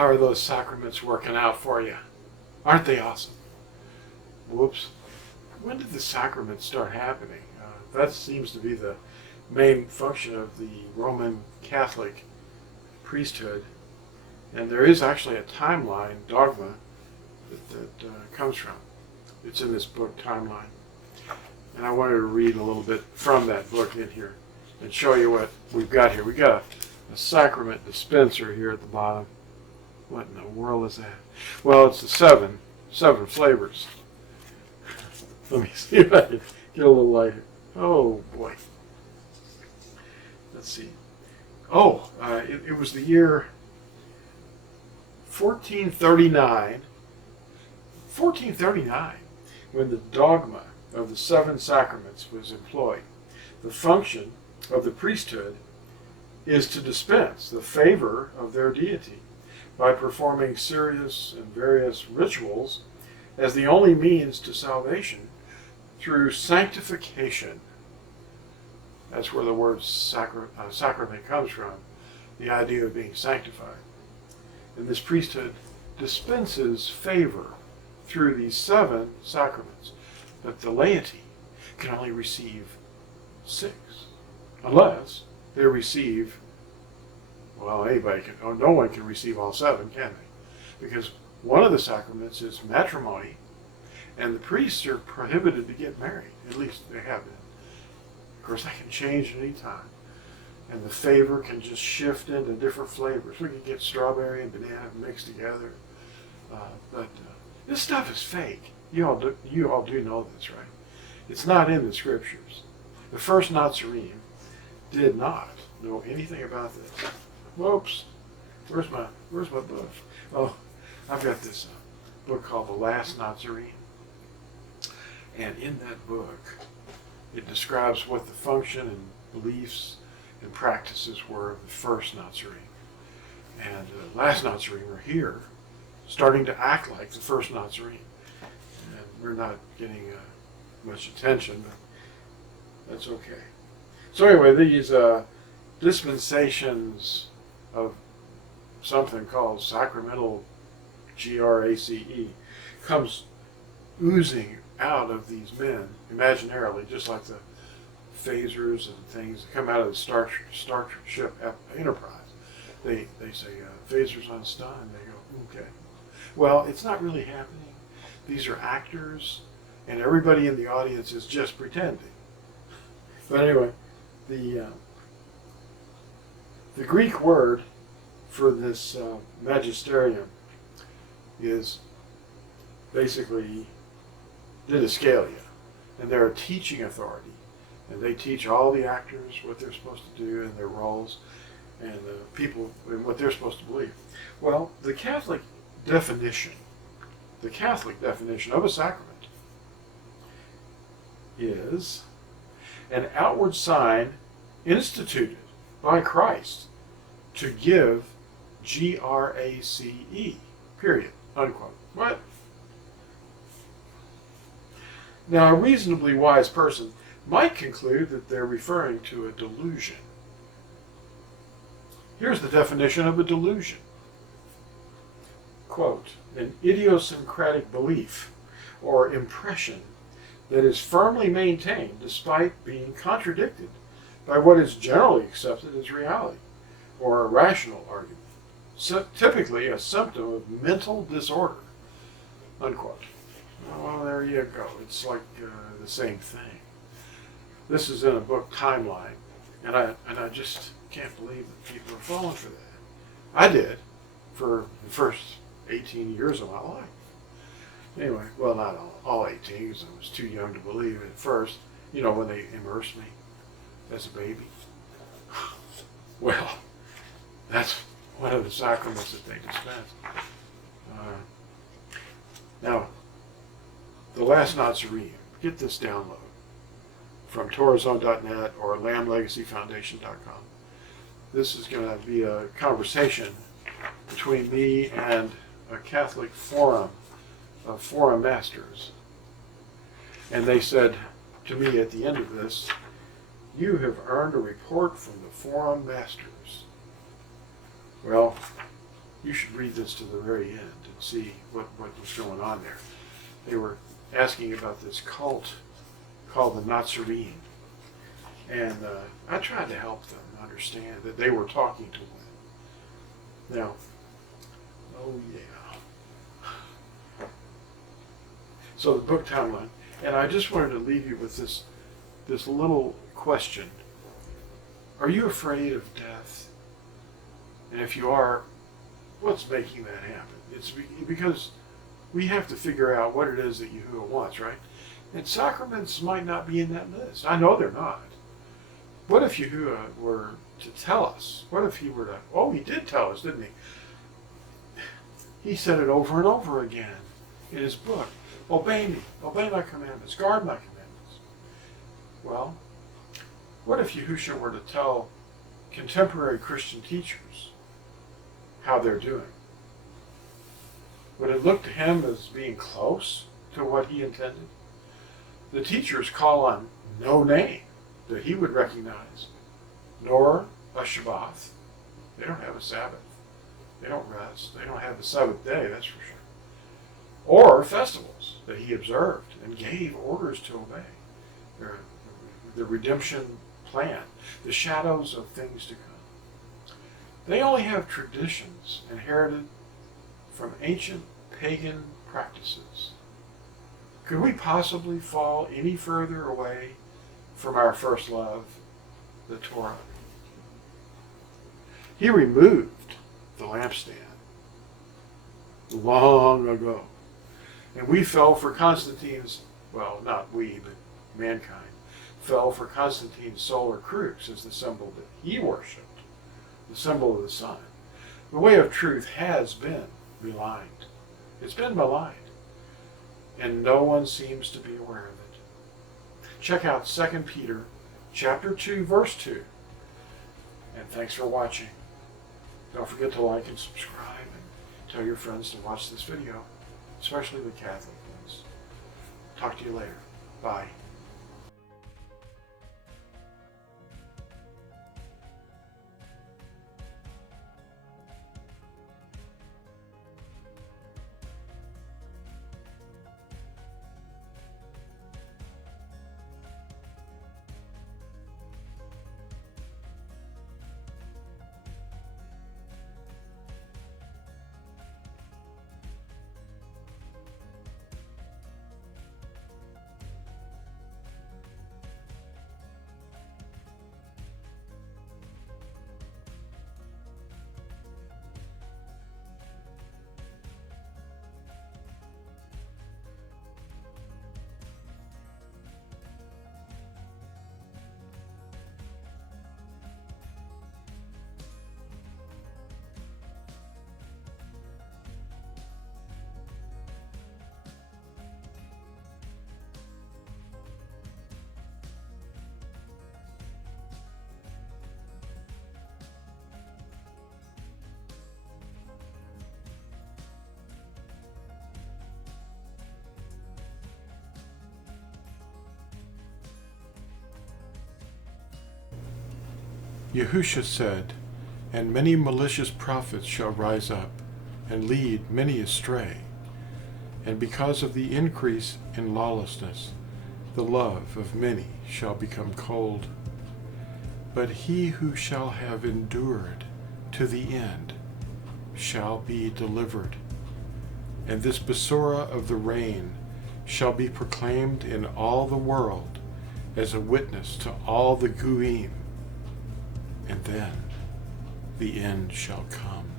How are those sacraments working out for you? Aren't they awesome? Whoops. When did the sacraments start happening? That seems to be the main function of the Roman Catholic priesthood. And there is actually a timeline, Dogma, that comes from. It's in this book, Timeline. And I wanted to read a little bit from that book in here and show you what we've got here. We've got a sacrament dispenser here at the bottom. What in the world is that? Well, it's the seven flavors. Let me see if I can get a little lighter. Oh, boy. Let's see. Oh, it was the year 1439. 1439, when the dogma of the seven sacraments was employed. The function of the priesthood is to dispense the favor of their deity by performing serious and various rituals as the only means to salvation through sanctification. That's where the word sacrament comes from, the idea of being sanctified. And this priesthood dispenses favor through these seven sacraments, but the laity can only receive 6, unless they receive, well, no one can receive all 7, can they? Because one of the sacraments is matrimony, and the priests are prohibited to get married. At least they have been. Of course, that can change at any time. And the favor can just shift into different flavors. We can get strawberry and banana mixed together. But this stuff is fake. You all do know this, right? It's not in the scriptures. The first Natsarim did not know anything about this. Whoops. Where's my book? Oh, I've got this book called The Last Natsarim. And in that book, it describes what the function and beliefs and practices were of the first Natsarim. And the last Natsarim are here, starting to act like the first Natsarim. And we're not getting much attention, but that's okay. So anyway, these dispensations of something called sacramental, GRACE, comes oozing out of these men imaginarily, just like the phasers and things that come out of the Starship Enterprise. They say, phasers on stun, and they go, okay. Well, it's not really happening. These are actors, and everybody in the audience is just pretending. But anyway, the Greek word for this magisterium is basically didascalia, and they're a teaching authority, and they teach all the actors what they're supposed to do in their roles, and people in what they're supposed to believe. Well, the Catholic definition of a sacrament is an outward sign instituted by Christ to give GRACE, period, unquote. What? Now, a reasonably wise person might conclude that they're referring to a delusion. Here's the definition of a delusion. Quote, an idiosyncratic belief or impression that is firmly maintained despite being contradicted by what is generally accepted as reality or a rational argument. So typically a symptom of mental disorder, unquote. Well, there you go. It's like the same thing. This is in a book, Timeline, and I just can't believe that people are falling for that. I did for the first 18 years of my life. Anyway, well, not all 18, because I was too young to believe at first, when they immersed me as a baby. Well, that's one of the sacraments that they dispense. Now, the last Natsarim, get this download from Torazone.net or LambLegacyFoundation.com. This is going to be a conversation between me and a Catholic forum of forum masters. And they said to me at the end of this, you have earned a report from the forum masters. Well, You should read this to the very end and see what was going on there. They were asking about this cult called the Natsarim. And I tried to help them understand that they were talking to one. Now, oh yeah. So the book timeline, and I just wanted to leave you with this little question. Are you afraid of death? And if you are, what's making that happen? It's because we have to figure out what it is that Yahuwah wants, right? And sacraments might not be in that list. I know they're not. What if Yahuwah were to tell us? What if he were to, oh, he did tell us, didn't he? He said it over and over again in his book. Obey me, obey my commandments, guard my commandments. Well, what if Yahushua were to tell contemporary Christian teachers how they're doing? Would it look to him as being close to what he intended? The teachers call on no name that he would recognize, nor a Shabbat. They don't have a Sabbath. They don't rest. They don't have the seventh day, that's for sure. Or festivals that he observed and gave orders to obey. The redemption plan, the shadows of things to come. They only have traditions inherited from ancient pagan practices. Could we possibly fall any further away from our first love, the Torah? He removed the lampstand long ago. And we fell for Constantine's, well, not we, but mankind, fell for Constantine's solar crux as the symbol that he worshipped, the symbol of the sun. The way of truth has been maligned. It's been maligned. And no one seems to be aware of it. Check out 2 Peter chapter 2, verse 2. And thanks for watching. Don't forget to like and subscribe and tell your friends to watch this video, especially the Catholic ones. Talk to you later. Bye. Yahusha said, "And many malicious prophets shall rise up, and lead many astray. And because of the increase in lawlessness, the love of many shall become cold. But he who shall have endured to the end shall be delivered. And this Besorah of the reign shall be proclaimed in all the world as a witness to all the Goyim, and then the end shall come."